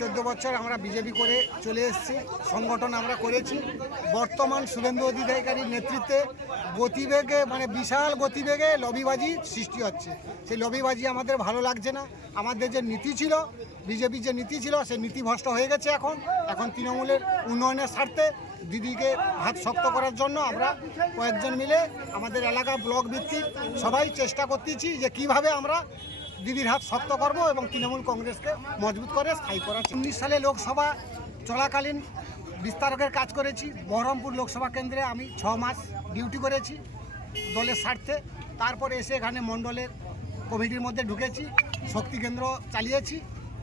14 বছর আমরা বিজেপি করে চলে এসেছি, সংগঠন আমরা করেছি। বর্তমান শুভেন্দু অধিকারীর নেতৃত্বে গতিবেগে বিশাল গতিবেগে লবিবাজি সৃষ্টি হচ্ছে। সেই লবিবাজি আমাদের ভালো লাগছে না। আমাদের যে নীতি ছিল, বিজেপির যে নীতি ছিল, সেই নীতি ভ্রষ্ট হয়ে গেছে। এখন তৃণমূলের উন্নয়নের স্বার্থে দিদিকে হাত শক্ত করার জন্য আমরা কয়েকজন মিলে আমাদের এলাকা ব্লক ভিত্তিক সবাই চেষ্টা করতেছি যে কিভাবে আমরা দিদির হাত শক্ত করব এবং তৃণমূল কংগ্রেসকে মজবুত করে স্থায়ী করা। 19 সালে লোকসভা চলাকালীন বিস্তারকের কাজ করেছি। বহরমপুর লোকসভা কেন্দ্রে আমি 6 মাস ডিউটি করেছি দলের স্বার্থে। তারপরে এসে এখানে মণ্ডলের কমিটির মধ্যে ঢুকেছি, শক্তি কেন্দ্র চালিয়েছি।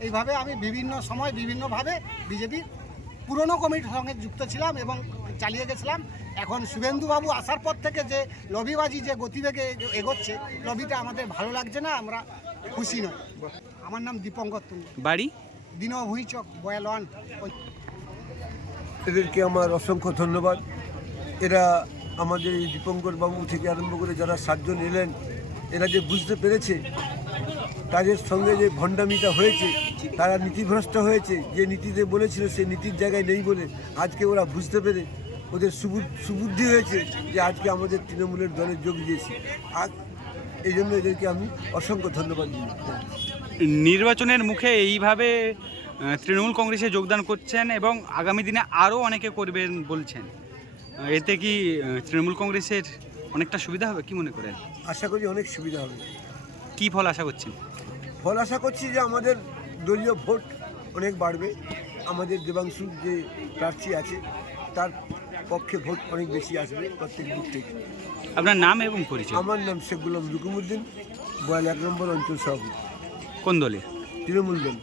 এইভাবে আমি বিভিন্ন সময় বিভিন্নভাবে বিজেপির পুরনো কমিটির সঙ্গে যুক্ত ছিলাম এবং চালিয়ে গেছিলাম। এখন শুভেন্দুবাবু আসার পর থেকে যে লবিবাজি যে গতিবেগে এগোচ্ছে, লবিটা আমাদের ভালো লাগছে না, আমরা খুশি নয়। আমার নাম দীপঙ্কর তুঙ্গ, বাড়ি দিনহ ভুঁইচক, বয়াল 1। এদেরকে আমার অসংখ্য ধন্যবাদ। এরা আমাদের এই দীপঙ্কর বাবু থেকে আরম্ভ করে যারা 7 জন এলেন, এরা যে বুঝতে পেরেছে তাদের সঙ্গে যে ভণ্ডামিটা হয়েছে, তারা নীতিভ্রষ্ট হয়েছে। যে নীতিতে বলেছিল সেই নীতির জায়গায় নেই বলে আজকে ওরা বুঝতে পেরে ওদের সুবুদ্ধি হয়েছে যে আজকে আমাদের তৃণমূলের দলে যোগ দিয়েছে। আর এই জন্য এদেরকে আমি অসংখ্য ধন্যবাদ দিই। নির্বাচনের মুখে এইভাবে তৃণমূল কংগ্রেসে যোগদান করছেন এবং আগামী দিনে আরও অনেকে করবেন বলছেন, এতে কি তৃণমূল কংগ্রেসের অনেকটা সুবিধা হবে, কি মনে করেন? আশা করি অনেক সুবিধা হবে। কি ফল আশা করছেন? ফল আশা করছি যে আমাদের দলীয় ভোট অনেক বাড়বে। আমাদের দেবাংশু যে প্রার্থী আছে তার পক্ষে ভোট অনেক বেশি আসবে প্রত্যেক বুথ থেকে। আপনার নাম এবং পরিচয়? আমার নাম শেখ গোলাম রুকুমউদ্দিন, বয়াল 1 নম্বর অঞ্চল সভাপতি। কোন দলে? তৃণমূল দল।